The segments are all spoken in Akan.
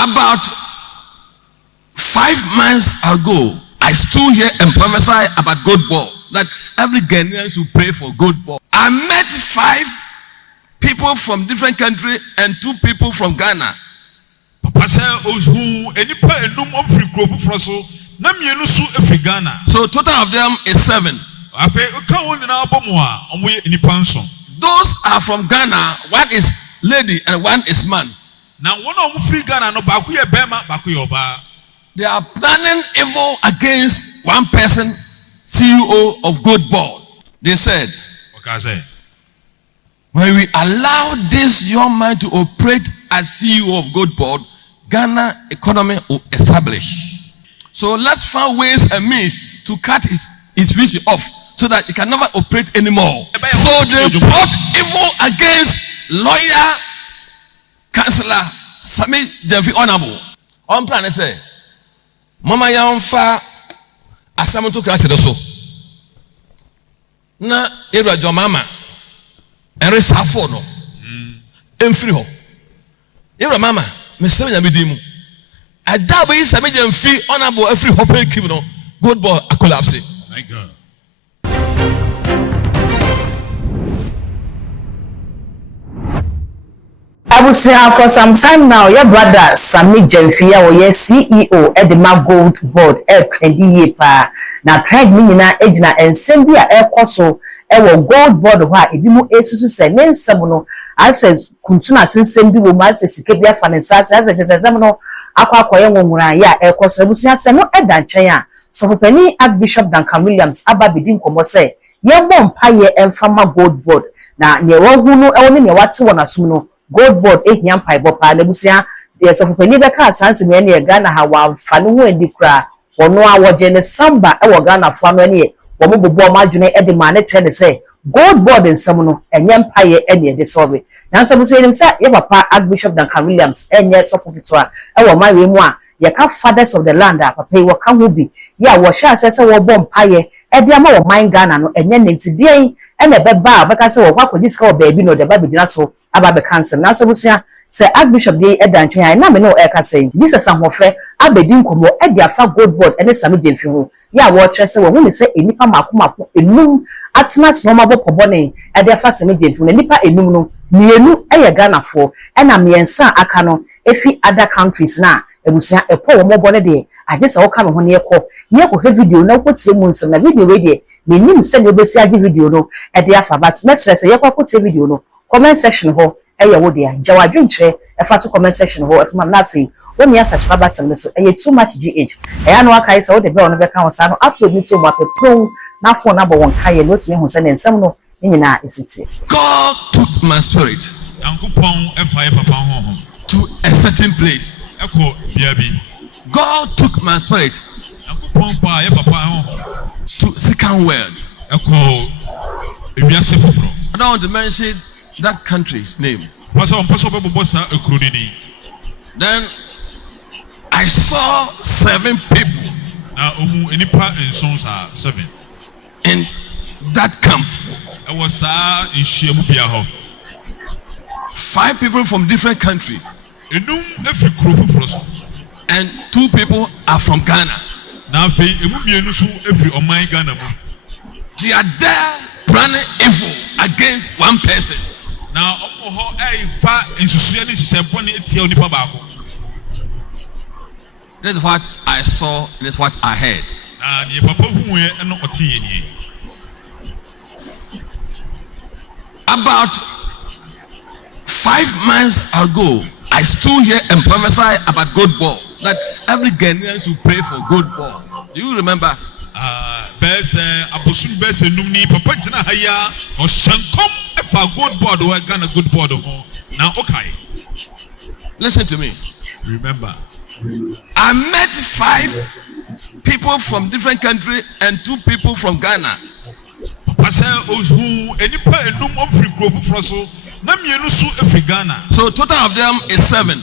About 5 months ago, I stood here and prophesied about goat ball. That every Ghanaian should pray for goat ball. I met 5 people from different countries and 2 people from Ghana. So total of them is 7. Those are from Ghana. One is lady and one is man. They are planning evil against one person, CEO of Goat Board. They said, when we allow this young man to operate as CEO of Goat Board, Ghana economy will establish. So let's find ways and means to cut his vision off so that he can never operate anymore. So they brought evil against lawyer, councillor, SAMMY GYEMFI Honorable. On plan they say, Mama Yamfa asamu to class so. Na era jo mama. Ere safo no. Emfiri ho. Era mama, me se nya medimu. Ada be SAMMY GYEMFI Honorable every hope keep no. Good boy a collapse. My God. I will say for some time now, your brother SAMMY GYEMFI, or your CEO at the Gold Board, 20 years pa. Now, tried me na ejina and send me a coso, Gold Board, why if you esu say, men samuno, I said, Kuntuna since send you must escape finance as a examino, aqua coyamura, ya, air coso, no edan chaya. So for penny Archbishop Duncan Williams, Ababidin Comose, ye mom paye and farmer Gold Board. Now, near one who know only what's one asuno. Gold Board ehiam paibo pa lebusia yes of peni beka sanse me ne Ghana ha wa mfa no ho andi kra wono a woje ne samba e wo Ghana fo no ne wo mo bobo ma dwene e de ma ne kire ne say Gold Board nsam no enyam paye e ne de solve na so so enim say ye papa Archbishop Duncan Williams enye sofo pito a e wo ma we mu a ye ka fathers of the land a papa wo ka ho bi ye a wo sha say wo bom paye e de ama wo man Ghana no enye ntidien e na beba beka say wo kwakodi sika wo baabi no de ba bidina so aba be cancel na so busia say Archbishop dey edan chen na me no e ka say Jesus Ahuofe abedin komo e dia fa Gold Board ene SAMMY GYEMFI ho ya wo tre say wo hu say enipa mako enum atmas no mabo kobone e dia fa SAMMY GYEMFI na nipa enum no mienu e ye Ghana fo e na miensa aka no efi other countries na ebusia epo wo mobone de agesa wo ka no ho ne ekọ he video na ko tie mu nsem na video we de menim se ne besi age video no e dia fa but let's say ye ko tie video no comment section ho eye wo dia jawadwunche e fa to comment section ho e fa na afi woni ya subscribe button so eye too much gh e ya no aka say wo de be ono be ka ho sa no upload ni to ma pe pro na phone na bo won ka ye no timi ho se ne nsem no nyina esiti. God took my spirit to a certain place. God took my spirit to second world. I don't want to mention that country's name. Then I saw 7 people in that camp. 5 people from different countries. And 2 people are from Ghana. They are there planning evil against one person. That's what I saw, that's what I heard. About 5 months ago, I stood here and prophesied about goat ball. That every Ghanaian should pray for goat ball. Do you remember? Listen to me. Remember. I met 5 people from different countries and 2 people from Ghana. So total of them is 7.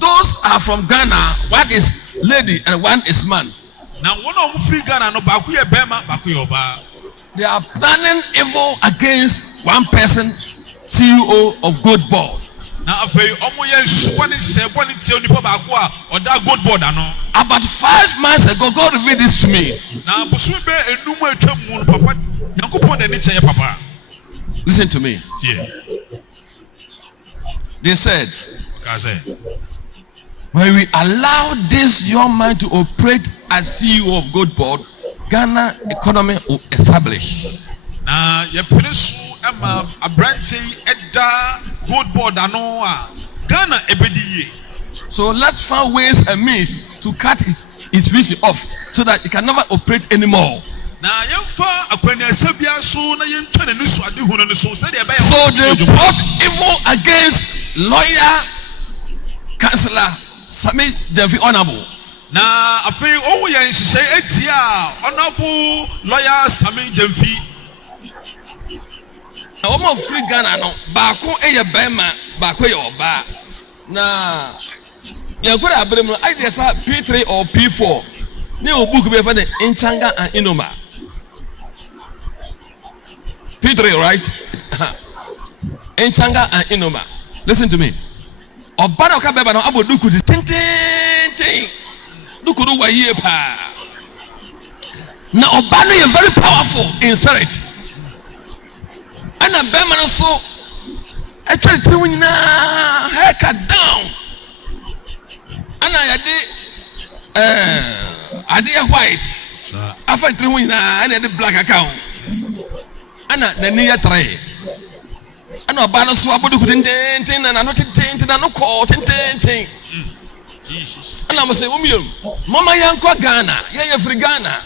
Those are from Ghana. One is lady and one is man. They are planning evil against one person, CEO of Goat Board. About 5 months ago, God revealed this to me. Listen to me. They said, when we allow this young man to operate as CEO of Gold Board, Ghana economy will establish. So let's find ways and means to cut his vision off so that he can never operate anymore. So they brought evil against lawyer, Councillor SAMMY GYEMFI Honorable. Honorable lawyer SAMMY GYEMFI. Omo free Ghana no baako eye bema baako ye oba na yankora abrem no idea sa P3 or P4 ne obuku be fa the Nchanga and Inoma. P3, right? Nchanga and Inoma. Listen to me. Obana ka beba no aboduku di tin duku do wa ye pa na obana is very powerful in spirit. And a Bema so I try to win haircut down. And I did white. After 3 win and the black account. And the near tray. And a banner swap with and I'm not tainted and no call ting. Jesus. And I must say, Mama Yanko Ghana, yeah, free Ghana.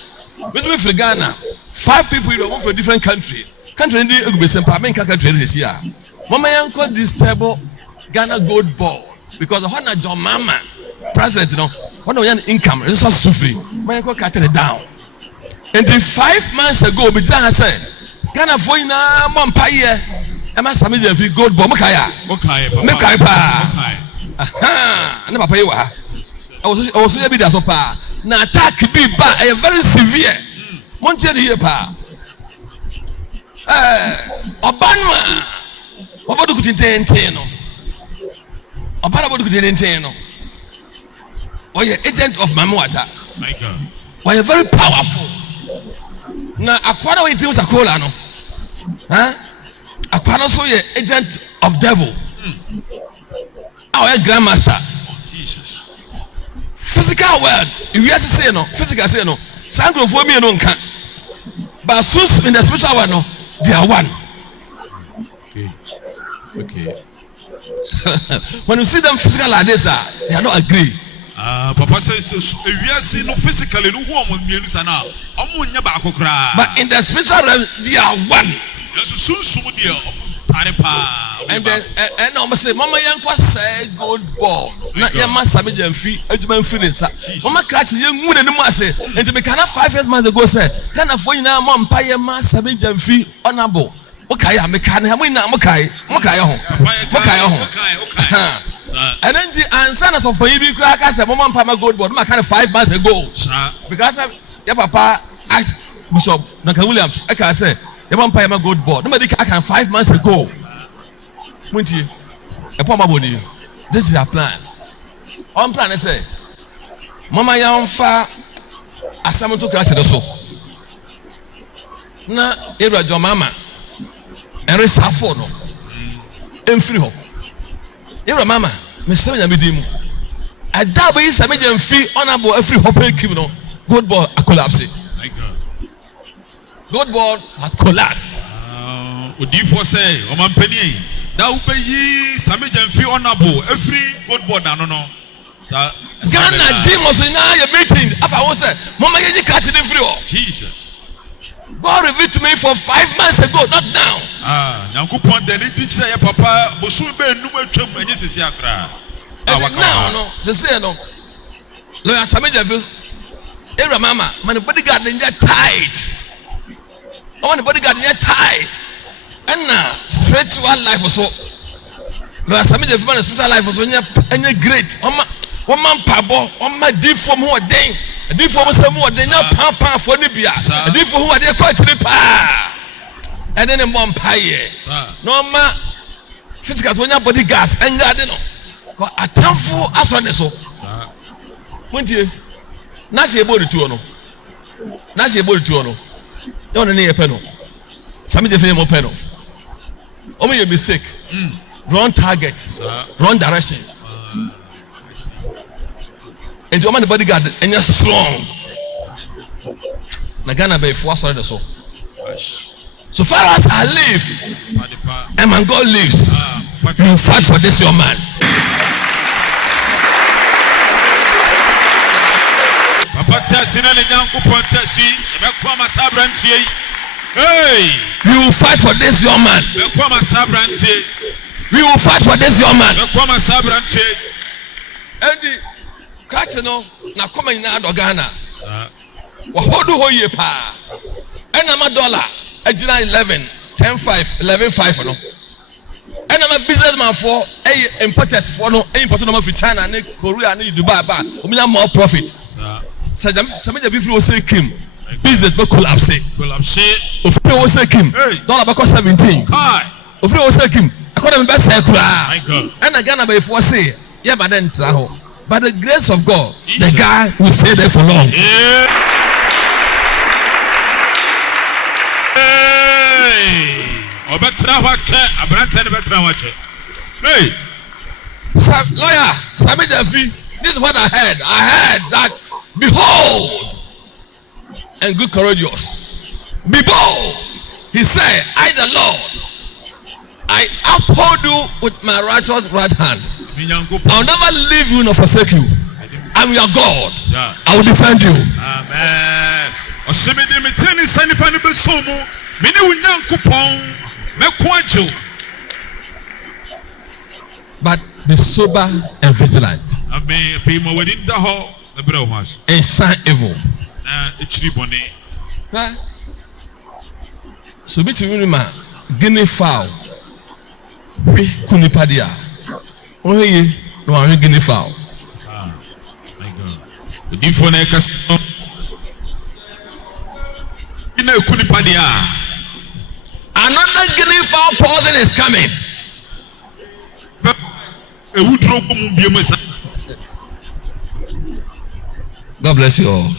With free Ghana. 5 people you want for a different country. Country ndi ugbesempa men ka country this year. Mama yanko this table Ghana Gold Board because of na John Mama president no one of your income is so free. Mama yanko cut it down. And 5 months ago be tell say Ghana for na mompaye e ma SAMMY GYEMFI Gold Board mokaya pa. Aha, na papa ye wa ha. I was be there so pa. Na attack be ba very severe. Monte the pa. Obama Obaduku Tinteno Obana or your agent of Mamwata. My God. Why you're very powerful. Now Aquana way things are cool, no? Huh? Aquana so your agent of devil. Our grandmaster. Jesus. Physical word. If you have to say no, physical say no. Sangro for me no can. But sus in the spiritual one no. They are one. Okay. When you see them physical like this, they are not agree. Papa says we are seeing no physically no one with me now. But in the spiritual realm, they are one. And then I'm say, Mama Yanko say Gold Board. Not your man SAMMY GYEMFI, Edgeman Fidensa. Mama catch young woman and say, and to be kind of 5 months ago, say, can I find now mom pay man SAMMY GYEMFI honorable? Okay, I'm a can have win now. Okay. And then the answer of baby crack as a woman Pama Gold Board, my kind of 5 months ago. Because your papa asked Bishop Duncan Williams, I can say, your man Pama Gold Board. Nobody can 5 months ago. This is our plan. On plan, I say, Mama Yanfa, Asamu to class so. Na Era John Mama, and Resafo no, and free hope. Era Mama, Mr. Yamidimu. I double is SAMMY GYEMFI honorable every hope no Gold Board a collapse. Gold Board has collapsed. Would you for say, Oman Penny? That will be SAMMY GYEMFI honorable every Gold Board. No. Ghana demons in our meeting. After I was said, Mama, you catch it in free. Jesus. God revealed to me for 5 months ago, not now. Now go point the literature, Papa. Now, no, the say no. Lawyer SAMMY GYEMFI, Era Mama, my bodyguard in your tight. I want the bodyguard in your tight. And now, spiritual life also. Lawyer SAMMY GYEMFI, spiritual life also, and you're great. One man pabo, one man deep from who are dang. A deep from some more than your pampa for Libya. A deep from who are there quite to the pa. And then a one pie. No, ma. physical so nya body gas engade no ko atamfo aso ne so montie na se ebo retu no na se ebo retu no yo ne ye pe no Sammy Jefe mo pe no o me mistake wrong target wrong direction and your man the bodyguard and you're strong na Ghana be for so so far as I live and my God lives you fight for this your man. Hey, we will fight for this young man. We will fight for this young man. And the catch no na come in na Ghana. Wa hodu hoye pa. And I'm $1. Ejina 11, 10.5, 11.5 no. And I'm a businessman for a importers for no import no from China and Korea and Dubai ba. We have more profit. So some of the people will say Kim. Business will collapse. If you will say Kim, dollar back 17. If you will say Kim, I call them best circular. And again, I may foresee, yeah, but then by the grace of God, the guy will stay there for long. Hey, lawyer, Sammy Jefe, this is what I heard. I heard that, behold, and good courageous. Be bold. He said, I the Lord, I uphold you with my righteous right hand. I'll never leave you nor forsake you. I'm your God. I will defend you. Amen. But be sober and vigilant. And shun evil. So be to me, guinea fowl. Be kunipadia. Only no one guinea fowl. The different another guinea fowl poison is coming. God bless you all.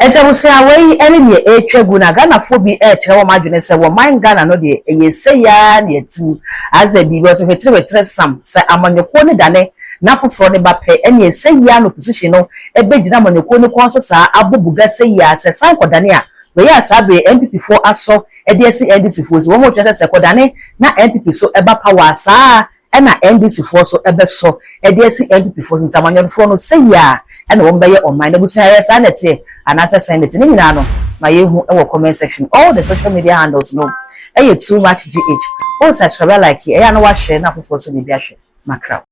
Ese wo se awai ene ne etwagu na Ghana fo bi kire wo madwene se wo man Ghana no de eyese ya ne etim azabi bo so fetire sam se amanyeko ne dane na foforo ne ba pe ene ese ya no position no ebegina amanyeko ne kon so sa abobuga se ya se san kodane a we ya sabe MPP fo aso ede ese NDC fo so wo mo twese se kodane na MPP so eba power sa ena NDC fo so ebe so ede ese MPP fo so amanyeko no se ya ena wo mbeye online ebusia ya sa na tie anasa send it ni na no ma yehu e wo comment section all the social media handles no too much gh o subscribe like e ya no wa share na fofo so ni bia hwe makra